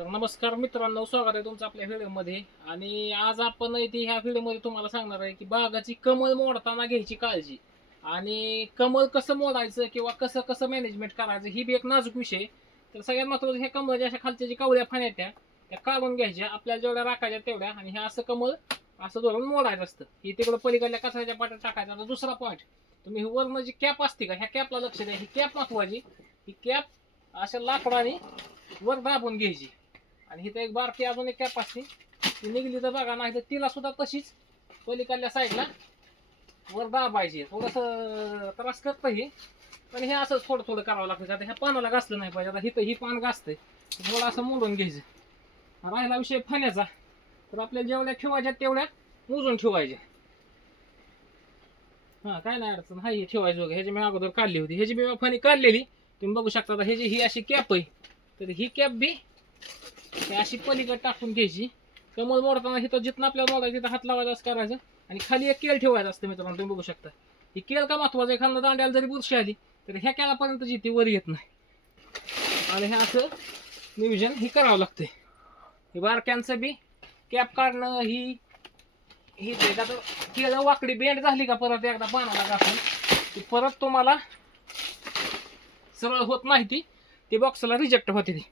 तर नमस्कार मित्रांनो, स्वागत आहे तुमचं आपल्या व्हिडिओमध्ये. आणि आज आपण इथे ह्या व्हिडिओमध्ये तुम्हाला सांगणार आहे की बागाची कमळ मोडताना घ्यायची काळजी आणि कमळ कसं मोडायचं किंवा कसं कसं मॅनेजमेंट करायचं ही बी एक नाजूक विषय आहे. तर सगळ्यात महत्त्वाचं, ह्या कमळाच्या अशा खालच्या जी कवळ्या फाण्या त्या काढून घ्यायच्या, आपल्याला जेवढ्या राखायच्या तेवढ्या, आणि ह्या असं कमळ असं धरून मोडायचं असतं. ही तिकडं पलीकडल्या कचऱ्याच्या पाट्यात टाकायचा. आता दुसरा पॉईंट, तुम्ही वरनं जी कॅप असते का, ह्या कॅपला लक्ष द्या. ही कॅप महत्वाची. ही कॅप अशा लाकडाने वर दाबून घ्यायची. आणि इथं एक बारकी अजून एक कॅप असते, ती निघली तर बघा, नाही तर तिला सुद्धा तशीच पलीकडल्या साईडला वर दाबायची. थोडंसं त्रास करतं हे, पण हे असंच थोडं थोडं करावं लागतं. आता ह्या पानाला घासलं नाही पाहिजे. आता इथं ही पान घासतंय, थोडं असं मोडून घ्यायचं. राहिला विषय फण्याचा, तर आपल्याला जेवढ्या ठेवायच्या तेवढ्या मोजून ठेवायच्या. हा, काय नाही अडचण, हा ही ठेवायची वगैरे. ह्याची मी अगोदर काढली होती, ह्याची मी फणी काढलेली, तुम्ही बघू शकता. आता ह्याची ही अशी कॅप आहे, तर ही कॅप बी अशी पलीकडे टाकून घ्यायची. कमळ मोडताना इथं जिथं आपल्याला मोडायचं तिथं हात लावायचा असं करायचं. आणि खाली एक केळ ठेवायचं असतं मित्रांनो, तुम्ही बघू शकता. ही केळ का महत्वाचं आहे, खालनं दांड्याला जरी बुरशी आली तर ह्या केळापर्यंत जी ती वर येत नाही. आणि हे असं नियोजन ही करावं लागतंय. हे बारक्यांचं बी कॅप काढणं ही तर केळ वाकडी बेंड झाली का परत एकदा पानाला घासून ती परत तुम्हाला सरळ होत नाही, ती बॉक्सला रिजेक्ट होते ती.